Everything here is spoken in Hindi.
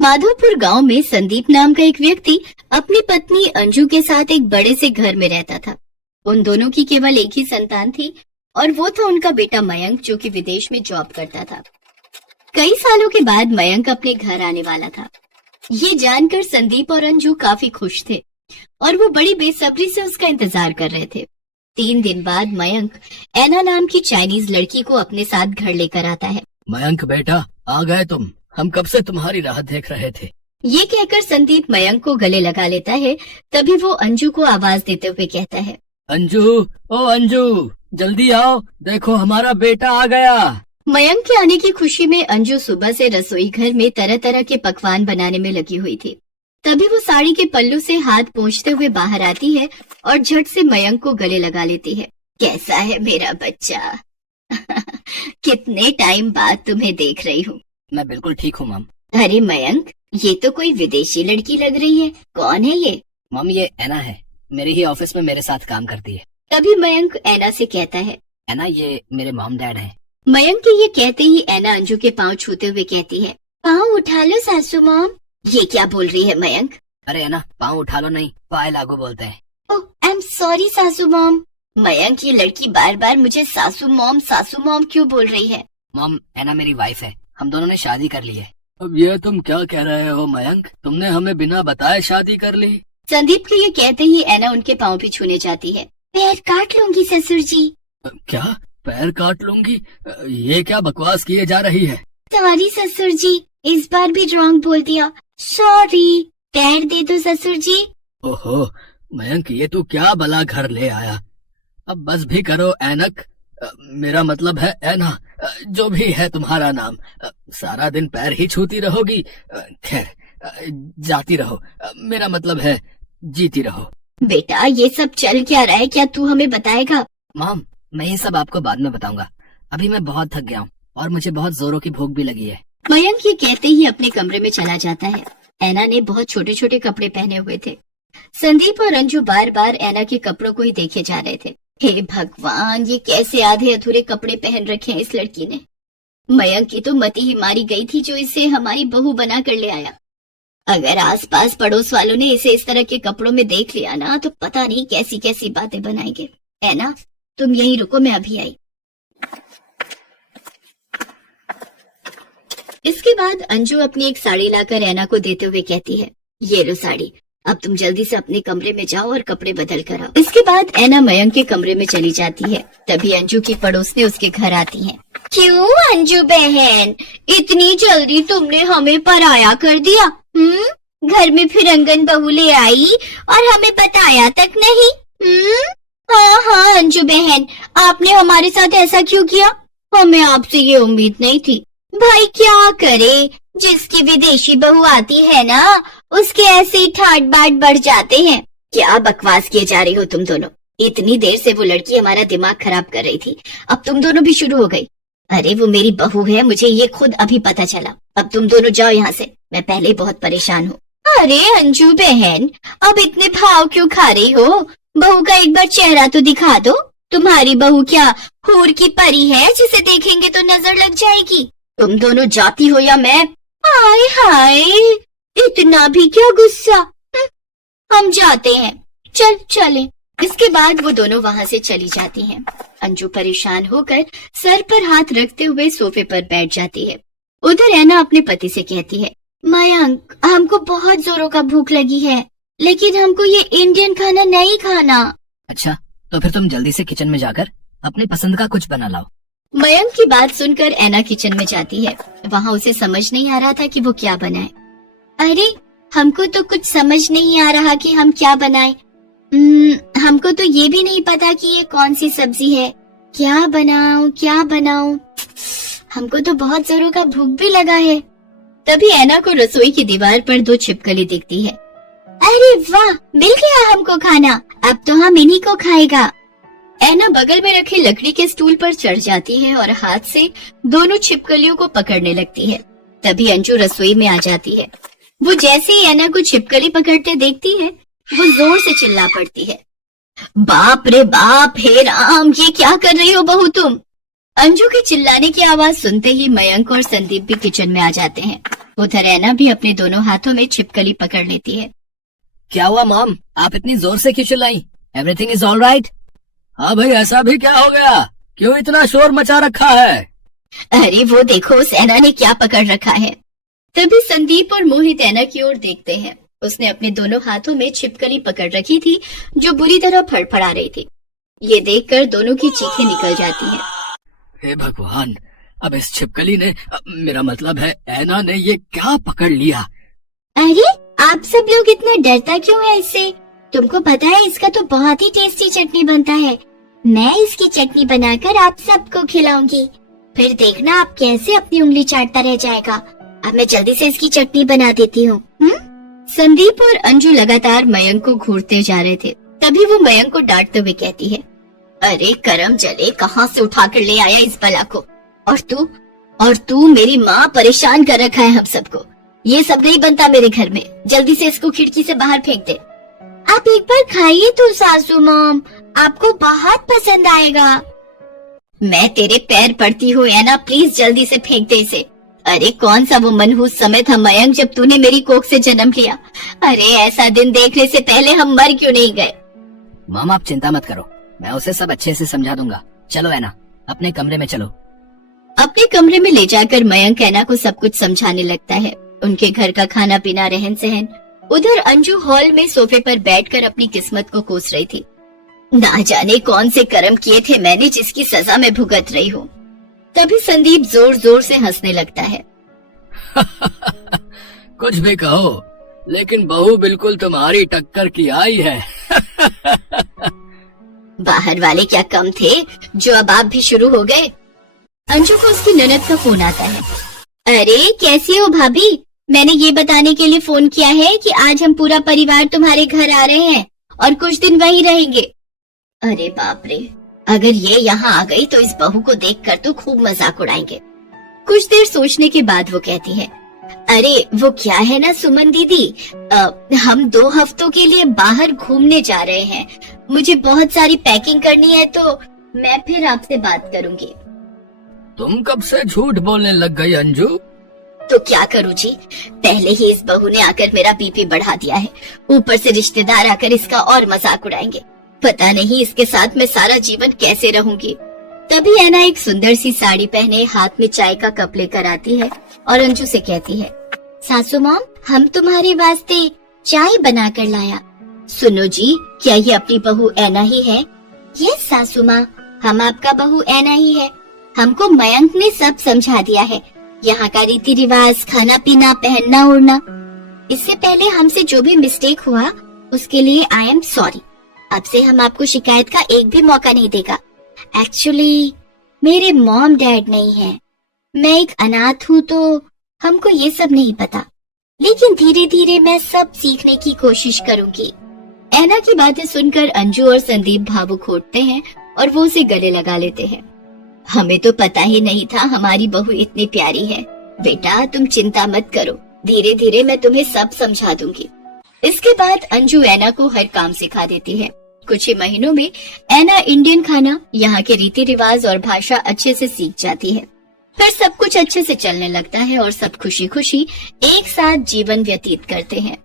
माधोपुर गांव में संदीप नाम का एक व्यक्ति अपनी पत्नी अंजू के साथ एक बड़े से घर में रहता था। उन दोनों की केवल एक ही संतान थी और वो था उनका बेटा मयंक, जो कि विदेश में जॉब करता था। कई सालों के बाद मयंक अपने घर आने वाला था। ये जानकर संदीप और अंजू काफी खुश थे और वो बड़ी बेसब्री से उसका इंतजार कर रहे थे। 3 दिन बाद मयंक ऐना नाम की चाइनीज लड़की को अपने साथ घर लेकर आता है। मयंक बेटा, आ गए तुम। हम कब से तुम्हारी राह देख रहे थे। ये कहकर संदीप मयंक को गले लगा लेता है। तभी वो अंजू को आवाज देते हुए कहता है, अंजू, ओ अंजू, जल्दी आओ, देखो हमारा बेटा आ गया। मयंक के आने की खुशी में अंजू सुबह से रसोई घर में तरह तरह के पकवान बनाने में लगी हुई थी। तभी वो साड़ी के पल्लू से हाथ पोंछते हुए बाहर आती है और झट से मयंक को गले लगा लेती है। कैसा है मेरा बच्चा? कितने टाइम बाद तुम्हें देख रही हूँ। मैं बिल्कुल ठीक हूँ मम। अरे मयंक, ये तो कोई विदेशी लड़की लग रही है। कौन है ये? मम, ये ऐना है, मेरे ही ऑफिस में मेरे साथ काम करती है। तभी मयंक ऐना से कहता है, ऐना, ये मेरे मॉम डैड है। मयंक के ये कहते ही ऐना अंजू के पाँव छूते हुए कहती है, पाँव उठा लो सासू मॉम। ये क्या बोल रही है मयंक? अरे ऐना, पाँव उठा लो नहीं, पाए लागू बोलते हैं। ओह, आई एम सॉरी सासू मॉम। मयंक, ये लड़की बार बार मुझे सासू मॉम क्यों बोल रही है? मॉम, ऐना मेरी वाइफ है, हम दोनों ने शादी कर ली है। अब ये तुम क्या कह रहे हो मयंक? तुमने हमें बिना बताए शादी कर ली? संदीप के ये कहते ही ऐना उनके पाँव भी छूने जाती है। पैर काट लूंगी ससुर जी। क्या? पैर काट लूंगी? ये क्या बकवास किए जा रही है? सॉरी ससुर जी, इस बार भी रॉन्ग बोल दिया। सॉरी, पैर दे दो ससुर जी। ओहो मयंक, ये तू क्या भला घर ले आया? अब बस भी करो ऐनक, मेरा मतलब है ऐना, जो भी है तुम्हारा नाम। सारा दिन पैर ही छूती रहोगी? खैर, जाती रहो, मेरा मतलब है जीती रहो। बेटा, ये सब चल क्या रहा है, क्या तू हमें बताएगा? मॉम, मैं ये सब आपको बाद में बताऊंगा। अभी मैं बहुत थक गया हूँ और मुझे बहुत जोरों की भूख भी लगी है। मयंक ये कहते ही अपने कमरे में चला जाता है। ऐना ने बहुत छोटे छोटे कपड़े पहने हुए थे। संदीप और अंजू बार बार ऐना के कपड़ों को ही देखे जा रहे थे। हे भगवान, ये कैसे आधे अधूरे कपड़े पहन रखे हैं इस लड़की ने। मयंक की तो मती ही मारी गई थी जो इसे हमारी बहू बना कर ले आया। अगर आसपास पड़ोस वालों ने इसे इस तरह के कपड़ों में देख लिया ना, तो पता नहीं कैसी कैसी बातें बनाएंगे। ऐना, तुम यहीं रुको, मैं अभी आई। इसके बाद अंजू अपनी एक साड़ी लाकर ऐना को देते हुए कहती है, ये लो साड़ी, अब तुम जल्दी से अपने कमरे में जाओ और कपड़े बदल कर आओ। इसके बाद ऐना मयंक के कमरे में चली जाती है। तभी अंजू की पड़ोसने उसके घर आती है। क्यों अंजू बहन, इतनी जल्दी तुमने हमें पराया कर दिया? घर में फिरंगन बहू ले आई और हमें बताया तक नहीं? हाँ अंजू बहन, आपने हमारे साथ ऐसा क्यों किया? हमें आपसे ये उम्मीद नहीं थी। भाई क्या करे, जिसकी विदेशी बहू आती है ना, उसके ऐसे ही ठाट बाट बढ़ जाते हैं। क्या बकवास किए जा रही हो तुम दोनों? इतनी देर से वो लड़की हमारा दिमाग खराब कर रही थी, अब तुम दोनों भी शुरू हो गई। अरे वो मेरी बहू है, मुझे ये खुद अभी पता चला। अब तुम दोनों जाओ यहाँ से, मैं पहले ही बहुत परेशान हूँ। अरे अंजू बहन, अब इतने भाव क्यों खा रही हो? बहू का एक बार चेहरा तो दिखा दो। तुम्हारी बहू क्या हूर की परी है जिसे देखेंगे तो नजर लग जाएगी? तुम दोनों जाती हो या मैं? हाय हाय, इतना भी क्या गुस्सा। हम जाते हैं, चले। इसके बाद वो दोनों वहाँ से चली जाती हैं। अंजू परेशान होकर सर पर हाथ रखते हुए सोफे पर बैठ जाती है। उधर ऐना अपने पति से कहती है, मयंक, हमको बहुत जोरों का भूख लगी है, लेकिन हमको ये इंडियन खाना नहीं खाना। अच्छा, तो फिर तुम जल्दी से किचन में जाकर अपनी पसंद का कुछ बना लाओ। मयंक की बात सुनकर ऐना किचन में जाती है। वहाँ उसे समझ नहीं आ रहा था कि वो क्या बनाए। अरे हमको तो कुछ समझ नहीं आ रहा कि हम क्या बनाएं। हमको तो ये भी नहीं पता कि ये कौन सी सब्जी है। क्या बनाऊं? हमको तो बहुत जोरों का भूख भी लगा है। तभी ऐना को रसोई की दीवार पर 2 छिपकली दिखती है। अरे वाह, मिल गया हमको खाना, अब तो हम इन्हीं को खाएगा। ऐना बगल में रखे लकड़ी के स्टूल पर चढ़ जाती है और हाथ से दोनों छिपकलियों को पकड़ने लगती है। तभी अंजू रसोई में आ जाती है। वो जैसे ही ऐना को छिपकली पकड़ते देखती है, वो जोर से चिल्ला पड़ती है, बाप रे बाप, हे राम, ये क्या कर रही हो बहू तुम? अंजू के चिल्लाने की आवाज सुनते ही मयंक और संदीप भी किचन में आ जाते हैं। उधर ऐना भी अपने दोनों हाथों में छिपकली पकड़ लेती है। क्या हुआ मॉम, आप इतनी जोर से क्यों चिल्लाई? Everything is all right? हाँ भाई, ऐसा भी क्या हो गया? क्यों इतना शोर मचा रखा है? अरे वो देखो, उस ऐना ने क्या पकड़ रखा है। तभी संदीप और मोहित ऐना की ओर देखते हैं। उसने अपने दोनों हाथों में छिपकली पकड़ रखी थी जो बुरी तरह फड़फड़ा रही थी। ये देखकर दोनों की चीखें निकल जाती हैं। हे भगवान, अब इस छिपकली ने, मेरा मतलब है ऐना ने, ये क्या पकड़ लिया? अरे आप सब लोग इतना डरता क्यों है इससे? तुमको पता है इसका तो बहुत ही टेस्टी चटनी बनता है। मैं इसकी चटनी बनाकर आप सबको खिलाऊंगी, फिर देखना आप कैसे अपनी उंगली चाटता रह जाएगा। अब मैं जल्दी से इसकी चटनी बना देती हूँ। संदीप और अंजू लगातार मयंक को घूरते जा रहे थे। तभी वो मयंक को डांटते हुए कहती है, अरे करम जले, कहाँ से उठा कर ले आया इस बला को? और तू मेरी माँ परेशान कर रखा है हम सबको। ये सब नहीं बनता मेरे घर में। जल्दी से इसको खिड़की से बाहर फेंक दे। आप एक बार खाइए तो सासू मॉम, आपको बहुत पसंद आएगा। मैं तेरे पैर पड़ती हूँ ऐना, प्लीज जल्दी से फेंक दे इसे। अरे कौन सा वो मनहूस समय था मयंक जब तूने मेरी कोख से जन्म लिया। अरे ऐसा दिन देखने से पहले हम मर क्यों नहीं गए? मामा आप चिंता मत करो, मैं उसे सब अच्छे से समझा दूंगा। चलो ऐना, अपने कमरे में चलो। अपने कमरे में ले जाकर मयंक ऐना को सब कुछ समझाने लगता है। उनके घर का खाना पीना, रहन सहन। उधर अंजू हॉल में सोफे पर बैठकर अपनी किस्मत को कोस रही थी। ना जाने कौन से कर्म किए थे मैंने जिसकी सजा में भुगत रही हूँ। तभी संदीप जोर जोर से हंसने लगता है। कुछ भी कहो, लेकिन बहू बिल्कुल तुम्हारी टक्कर की आई है। बाहर वाले क्या कम थे जो अब आप भी शुरू हो गए? अंजू को उसकी ननद का फोन आता है। अरे कैसी हो भाभी? मैंने ये बताने के लिए फोन किया है कि आज हम पूरा परिवार तुम्हारे घर आ रहे हैं और कुछ दिन वहीं रहेंगे। अरे बाप रे, अगर ये यहाँ आ गई तो इस बहू को देखकर तो खूब मजाक उड़ाएंगे। कुछ देर सोचने के बाद वो कहती है, अरे वो क्या है ना सुमन दीदी, हम 2 हफ्तों के लिए बाहर घूमने जा रहे हैं। मुझे बहुत सारी पैकिंग करनी है तो मैं फिर आपसे बात करूंगी। तुम कब से झूठ बोलने लग गई अंजू? तो क्या करूँ जी, पहले ही इस बहू ने आकर मेरा बीपी बढ़ा दिया है, ऊपर से रिश्तेदार आकर इसका और मजाक उड़ाएंगे। पता नहीं इसके साथ मैं सारा जीवन कैसे रहूंगी। तभी ऐना एक सुंदर सी साड़ी पहने हाथ में चाय का कप लेकर आती है और अंजू से कहती है, सासू मॉम हम तुम्हारे वास्ते चाय बना कर लाया। सुनो जी, क्या ये अपनी बहू ऐना ही है? यस सासू माँ, हम आपका बहू ऐना ही है। हमको मयंक ने सब समझा दिया है, यहाँ का रीति रिवाज, खाना पीना, पहनना ओढ़ना। इससे पहले हमसे जो भी मिस्टेक हुआ उसके लिए आई एम सॉरी। अब से हम आपको शिकायत का एक भी मौका नहीं देगा। एक्चुअली मेरे मॉम डैड नहीं है, मैं एक अनाथ हूँ तो हमको ये सब नहीं पता, लेकिन धीरे धीरे मैं सब सीखने की कोशिश करूंगी। ऐना की बातें सुनकर अंजू और संदीप भावुक होते हैं और वो उसे गले लगा लेते हैं। हमें तो पता ही नहीं था हमारी बहू इतनी प्यारी है। बेटा तुम चिंता मत करो, धीरे धीरे मैं तुम्हें सब समझा दूंगी। इसके बाद अंजू ऐना को हर काम सिखा देती है। कुछ ही महीनों में ऐना इंडियन खाना, यहाँ के रीति रिवाज और भाषा अच्छे से सीख जाती है। फिर सब कुछ अच्छे से चलने लगता है और सब खुशी खुशी एक साथ जीवन व्यतीत करते हैं।